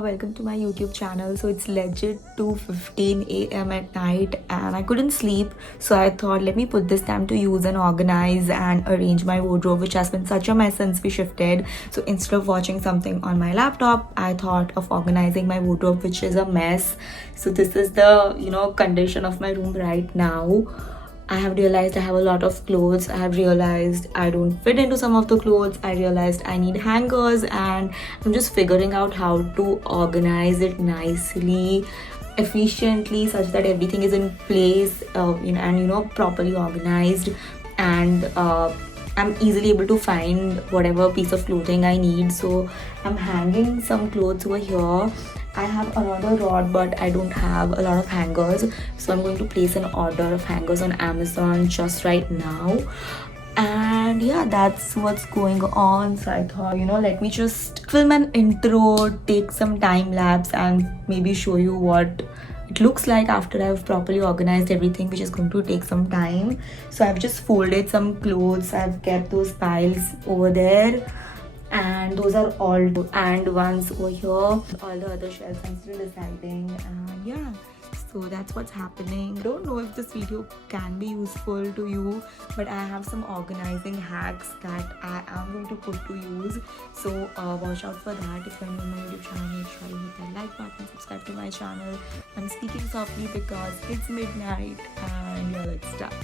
welcome to my YouTube channel. So it's legit 2:15 a.m. at night and I couldn't sleep, so I thought let me put this time to use and organize and arrange my wardrobe, which has been such a mess since we shifted. So instead of watching something on my laptop, I thought of organizing my wardrobe, which is a mess. So this is the condition of my room right now. I have realized I have a lot of clothes. I have realized I don't fit into some of the clothes. I realized I need hangers, and I'm just figuring out how to organize it nicely, efficiently, such that everything is in place, and properly organized, and I'm easily able to find whatever piece of clothing I need. So I'm hanging some clothes over here. I have another rod, but I don't have a lot of hangers, so I'm going to place an order of hangers on Amazon just right now. And yeah, that's what's going on. So I thought, let me just film an intro, take some time lapse, and maybe show you what it looks like after I've properly organized everything, which is going to take some time. So I've just folded some clothes. I've kept those piles over there, and those are all and ones over here. All the other shelves I'm still deciding, and yeah, so that's what's happening. I don't know if this video can be useful to you, but I have some organizing hacks that I am going to put to use. So watch out for that. If you're new to my YouTube channel, make sure you hit that like button, subscribe to my channel. I'm speaking softly because it's midnight, and yeah, let's start.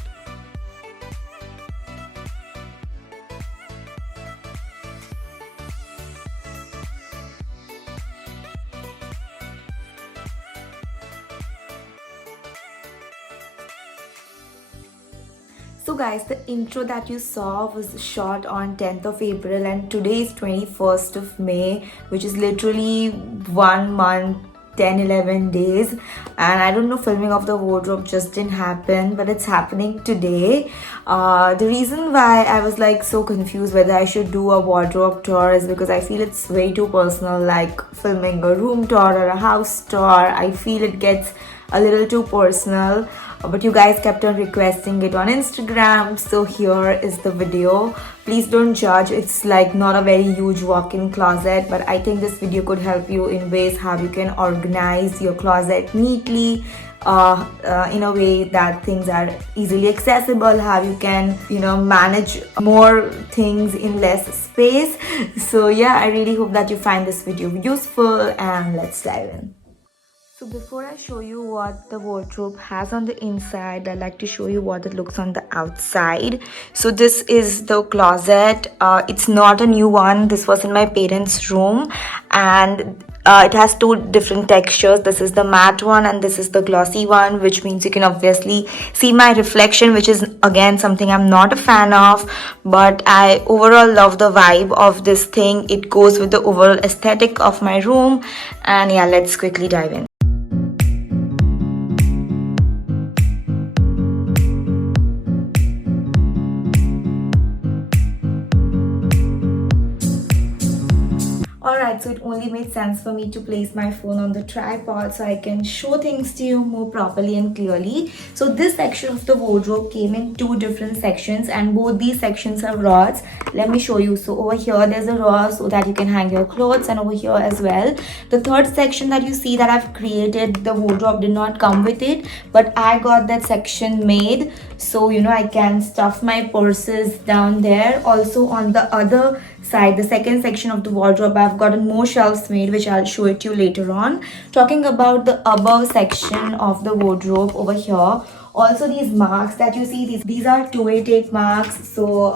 So guys, the intro that you saw was shot on 10th of April and today is 21st of May, which is literally 1 month, 10-11 days. And I don't know, filming of the wardrobe just didn't happen, but it's happening today. The reason why I was like so confused whether I should do a wardrobe tour is because I feel it's way too personal, like filming a room tour or a house tour. I feel it gets a little too personal, but you guys kept on requesting it on Instagram, so here is the video. Please don't judge, it's like not a very huge walk-in closet, but I think this video could help you in ways how you can organize your closet neatly, in a way that things are easily accessible, how you can manage more things in less space. So yeah, I really hope that you find this video useful, and let's dive in. So before I show you what the wardrobe has on the inside, I like to show you what it looks on the outside. So this is the closet. It's not a new one. This was in my parents' room, and it has two different textures. This is the matte one and this is the glossy one, which means you can obviously see my reflection, which is again something I'm not a fan of, but I overall love the vibe of this thing. It goes with the overall aesthetic of my room. And yeah, let's quickly dive in. Alright, so it only made sense for me to place my phone on the tripod so I can show things to you more properly and clearly. So this section of the wardrobe came in two different sections, and both these sections have rods. Let me show you. So over here there's a rod so that you can hang your clothes, and over here as well. The third section that you see that I've created, the wardrobe did not come with it, but I got that section made so I can stuff my purses down there. Also on the other side, the second section of the wardrobe, I've gotten more shelves made, which I'll show it to you later on. Talking about the above section of the wardrobe over here, also these marks that you see, these are 2A tape marks. So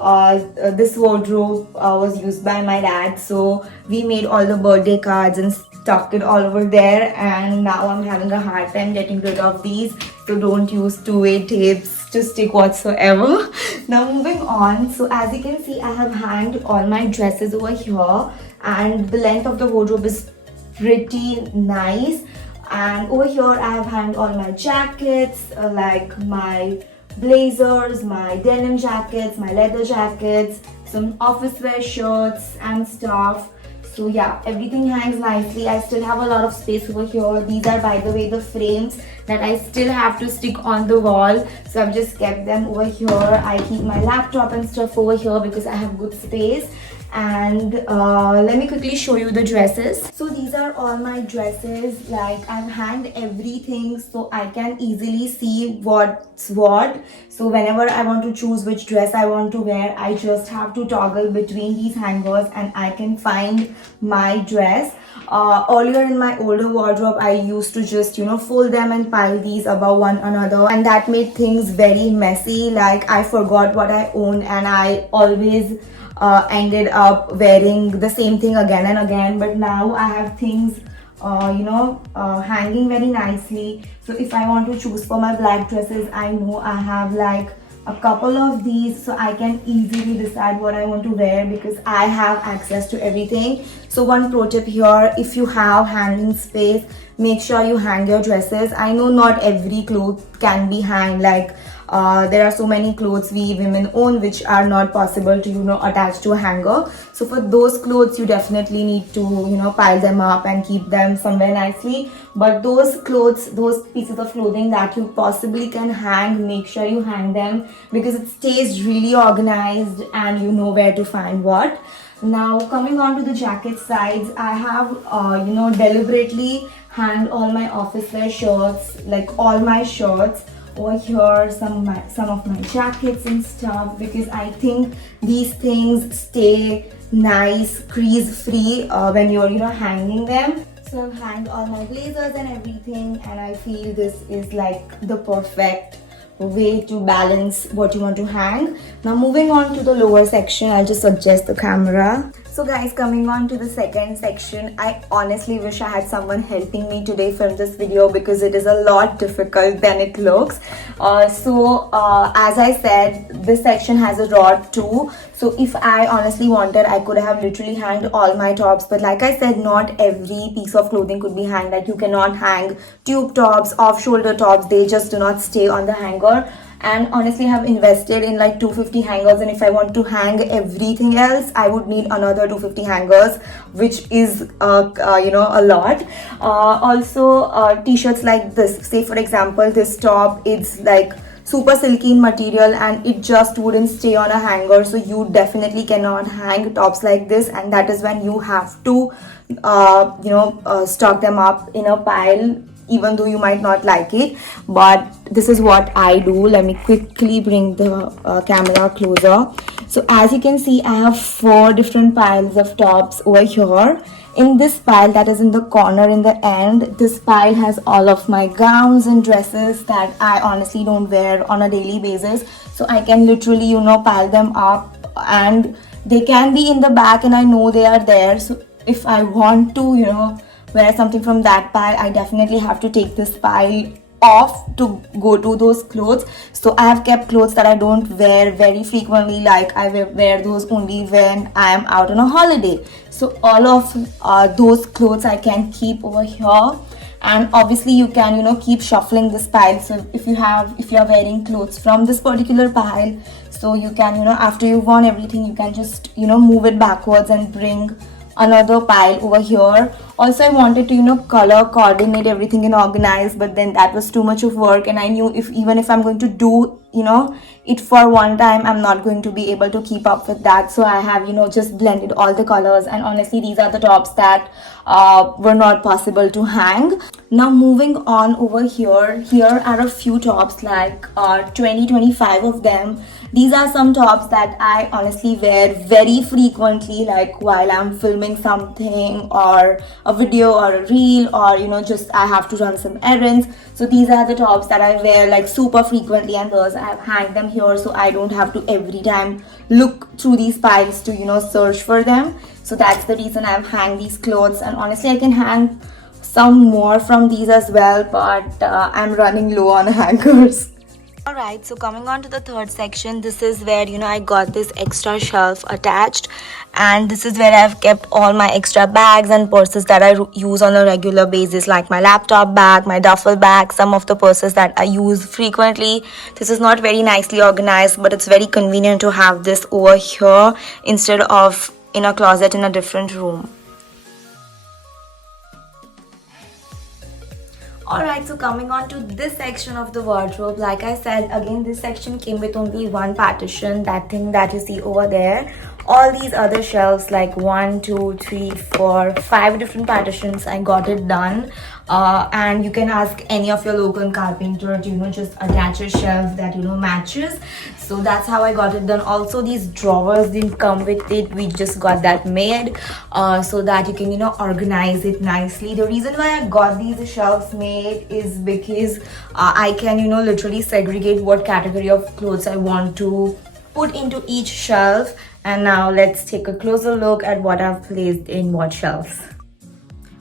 this wardrobe was used by my dad, so we made all the birthday cards and stuck it all over there, and now I'm having a hard time getting rid of these. So don't use 2A tapes to stick whatsoever. Now moving on, so as you can see, I have hanged all my dresses over here, and the length of the wardrobe is pretty nice. And over here I have hanged all my jackets, like my blazers, my denim jackets, my leather jackets, some office wear shirts and stuff. So yeah, everything hangs nicely. I still have a lot of space over here. These are, by the way, the frames that I still have to stick on the wall. So I've just kept them over here. I keep my laptop and stuff over here because I have good space. And let me quickly show you the dresses. So these are all my dresses. Like, I've hanged everything so I can easily see what's what. So whenever I want to choose which dress I want to wear, I just have to toggle between these hangers and I can find my dress. Earlier in my older wardrobe, I used to just fold them and pile these above one another, and that made things very messy. Like, I forgot what I own and I always ended up wearing the same thing again and again. But now I have things hanging very nicely. So if I want to choose for my black dresses, I know I have like a couple of these, so I can easily decide what I want to wear because I have access to everything. So one pro tip here: if you have hanging space, make sure you hang your dresses. I know not every cloth can be hanged, like there are so many clothes we women own which are not possible to attach to a hanger. So for those clothes, you definitely need to pile them up and keep them somewhere nicely. But those clothes, those pieces of clothing that you possibly can hang, make sure you hang them because it stays really organized and you know where to find what. Now coming on to the jacket sides, I have deliberately hanged all my office wear shirts, like all my shirts over here, some of my jackets and stuff, because I think these things stay nice, crease free when you're hanging them. So I've hanged all my blazers and everything, and I feel this is like the perfect way to balance what you want to hang. Now moving on to the lower section, I'll just adjust the camera. So guys, coming on to the second section, I honestly wish I had someone helping me today film this video because it is a lot difficult than it looks. As I said, this section has a rod too. So if I honestly wanted, I could have literally hanged all my tops. But like I said, not every piece of clothing could be hanged. Like, you cannot hang tube tops, off-shoulder tops. They just do not stay on the hanger. And honestly, I have invested in like 250 hangers, and if I want to hang everything else, I would need another 250 hangers, which is a lot. Also, t-shirts like this, say for example this top, it's like super silky in material and it just wouldn't stay on a hanger. So you definitely cannot hang tops like this, and that is when you have to stock them up in a pile, even though you might not like it. But this is what I do. Let me quickly bring the camera closer. So as you can see, I have 4 different piles of tops over here. In this pile that is in the corner in the end, this pile has all of my gowns and dresses that I honestly don't wear on a daily basis. So I can literally pile them up, and they can be in the back and I know they are there. So if I want to wear something from that pile, I definitely have to take this pile off to go to those clothes. So I have kept clothes that I don't wear very frequently, like I wear those only when I am out on a holiday. So all of those clothes I can keep over here. And obviously you can keep shuffling this pile. So if you're wearing clothes from this particular pile, so you can after you've worn everything, you can just move it backwards and bring another pile over here. Also, I wanted to color coordinate everything and organize, but then that was too much of work, and I knew even if I'm going to do it for one time, I'm not going to be able to keep up with that. So I have just blended all the colors, and honestly these are the tops that were not possible to hang. Now moving on over here are a few tops, like 25 of them. These are some tops that I honestly wear very frequently, like while I'm filming something or a video or a reel, or just I have to run some errands. So these are the tops that I wear like super frequently, and those I have hanged them here so I don't have to every time look through these piles to search for them. So that's the reason I've hanged these clothes. And honestly, I can hang some more from these as well, but I'm running low on hangers. Alright, so coming on to the third section, this is where I got this extra shelf attached, and this is where I've kept all my extra bags and purses that I use on a regular basis, like my laptop bag, my duffel bag, some of the purses that I use frequently. This is not very nicely organized, but it's very convenient to have this over here instead of in a closet in a different room. Alright, so coming on to this section of the wardrobe, like I said, again this section came with only one partition, that thing that you see over there. all these other shelves, like 1, 2, 3, 4, 5 different partitions, I got it done. And you can ask any of your local carpenter to just attach a shelf that matches. So that's how I got it done. Also, these drawers didn't come with it, we just got that made so that you can organize it nicely. The reason why I got these shelves made is because I can literally segregate what category of clothes I want to put into each shelf. And now let's take a closer look at what I've placed in what shelves.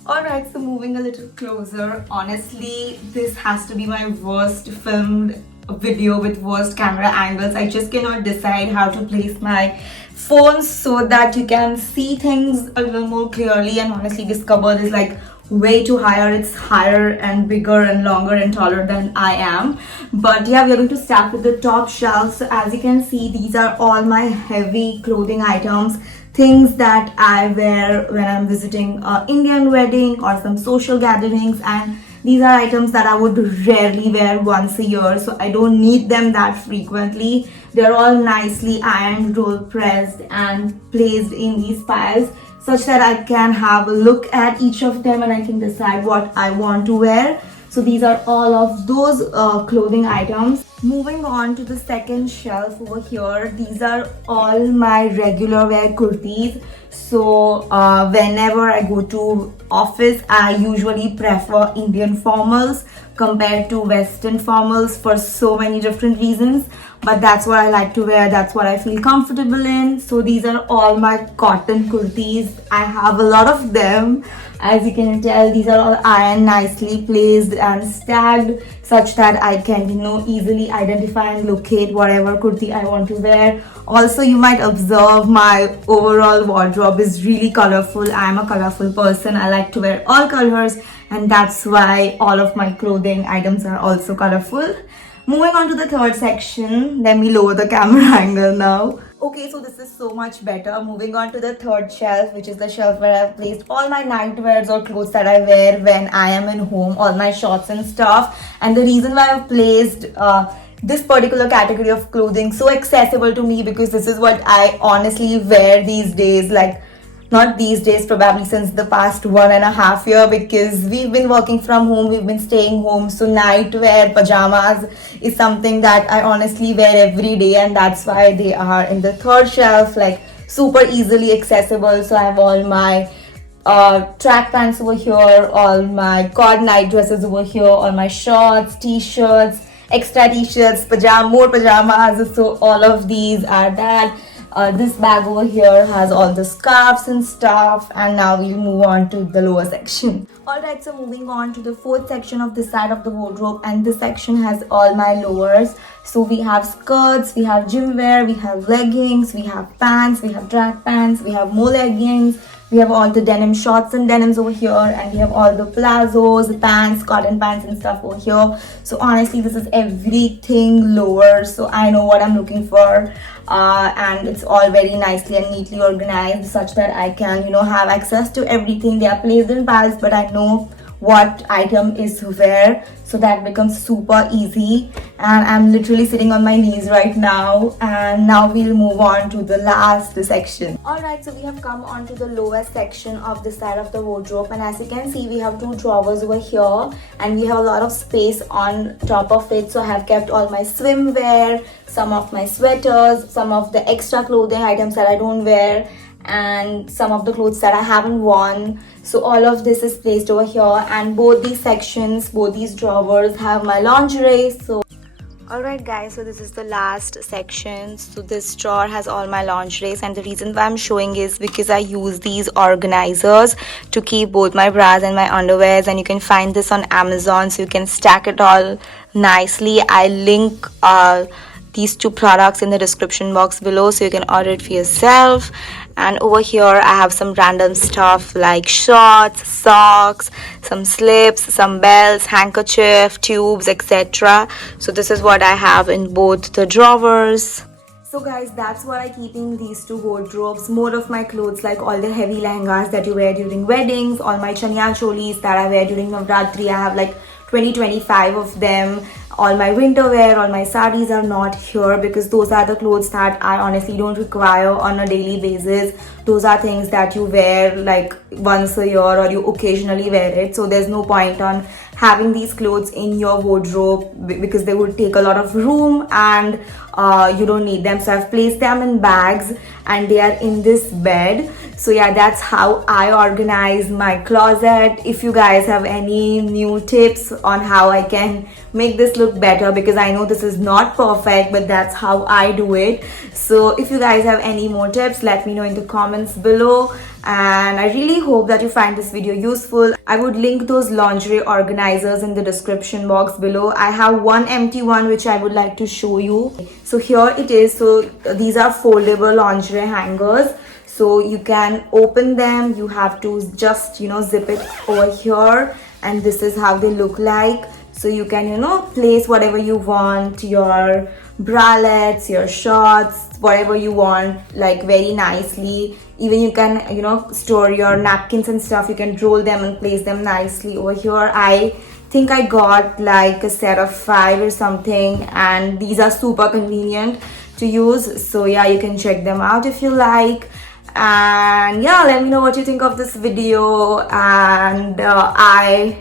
Alright, so moving a little closer, honestly, this has to be my worst filmed video with worst camera angles. I just cannot decide how to place my phone so that you can see things a little more clearly. And honestly, this cupboard is like way too higher. It's higher and bigger and longer and taller than I am. But yeah, we're going to start with the top shelves. So as you can see, these are all my heavy clothing items, things that I wear when I'm visiting an Indian wedding or some social gatherings, and these are items that I would rarely wear once a year, so I don't need them that frequently. They're all nicely ironed, roll pressed and placed in these piles such that I can have a look at each of them and I can decide what I want to wear. So these are all of those clothing items. Moving on to the second shelf over here, these are all my regular wear kurtis. So whenever I go to office, I usually prefer Indian formals compared to Western formals for so many different reasons. But that's what I like to wear, that's what I feel comfortable in. So these are all my cotton kurtis. I have a lot of them. As you can tell, these are all ironed, nicely placed and stacked such that I can easily identify and locate whatever kurti I want to wear. Also, you might observe my overall wardrobe is really colorful. I am a colorful person. I like to wear all colors, and that's why all of my clothing items are also colorful. Moving on to the third section, let me lower the camera angle now. Okay, so this is so much better. Moving on to the third shelf, which is the shelf where I've placed all my nightwears or clothes that I wear when I am in home, all my shorts and stuff. And the reason why I've placed this particular category of clothing so accessible to me, because this is what I honestly wear these days, like not these days, probably since the past 1.5 years, because we've been working from home, we've been staying home. So nightwear, pajamas is something that I honestly wear every day, and that's why they are in the third shelf, like super easily accessible. So I have all my track pants over here, all my cord night dresses over here, all my shorts, t-shirts, extra t-shirts, more pajamas. So all of these are that. This bag over here has all the scarves and stuff, and now we'll move on to the lower section. Alright, so moving on to the fourth section of this side of the wardrobe, and this section has all my lowers. So we have skirts, we have gym wear, we have leggings, we have pants, we have track pants, we have more leggings, we have all the denim shorts and denims over here, and we have all the plazos, pants, cotton pants and stuff over here. So honestly, this is everything lower, so I know what I'm looking for. And it's all very nicely and neatly organized such that I can have access to everything. They are placed in piles, but I know what item is where, so that becomes super easy. And I'm literally sitting on my knees right now, and now we'll move on to the last section. Alright, so we have come on to the lowest section of the side of the wardrobe, and as you can see, we have 2 drawers over here, and we have a lot of space on top of it. So I have kept all my swimwear, some of my sweaters, some of the extra clothing items that I don't wear, and some of the clothes that I haven't worn. So all of this is placed over here, and both these sections, both these drawers have my lingerie. So alright guys, so this is the last section. So this drawer has all my lingerie, and the reason why I'm showing is because I use these organizers to keep both my bras and my underwears, and you can find this on Amazon, so you can stack it all nicely. I link these 2 products in the description box below, so you can order it for yourself. And over here I have some random stuff like shorts, socks, some slips, some belts, handkerchief, tubes, etc. So this is what I have in both the drawers. So guys, that's what I keep in these 2 wardrobes. More of my clothes, like all the heavy lehengas that you wear during weddings, all my chaniya cholis that I wear during Navratri. I have like 20-25 of them. All my winter wear, all my sarees are not here because those are the clothes that I honestly don't require on a daily basis. Those are things that you wear like once a year or you occasionally wear it. So there's no point on having these clothes in your wardrobe because they would take a lot of room and you don't need them. So I've placed them in bags and they are in this bed. So yeah, that's how I organize my closet. If you guys have any new tips on how I can make this look better, because I know this is not perfect, but that's how I do it. So if you guys have any more tips, let me know in the comments below. And I really hope that you find this video useful. I would link those lingerie organizers in the description box below. I have one empty one which I would like to show you. So here it is. So these are foldable lingerie hangers. So you can open them. You have to just, zip it over here. And this is how they look like. So you can, place whatever you want, your bralettes, your shorts, whatever you want, like very nicely. Even you can, store your napkins and stuff. You can roll them and place them nicely over here. I think I got like a set of 5 or something, and these are super convenient to use. So yeah, you can check them out if you like. And yeah, let me know what you think of this video. And I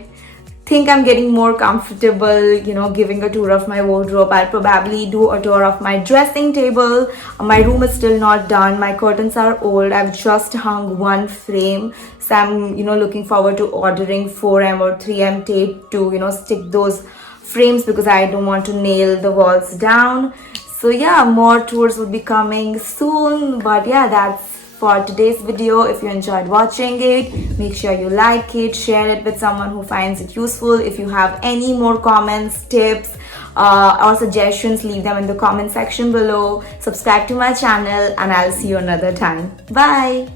think I'm getting more comfortable, giving a tour of my wardrobe. I'll probably do a tour of my dressing table. My room is still not done. My curtains are old. I've just hung one frame. So I'm, looking forward to ordering 4M or 3M tape to, stick those frames because I don't want to nail the walls down. So yeah, more tours will be coming soon. But yeah, that's for today's video. If you enjoyed watching it, make sure you like it, share it with someone who finds it useful. If you have any more comments, tips or suggestions, leave them in the comment section below. Subscribe to my channel and I'll see you another time. Bye.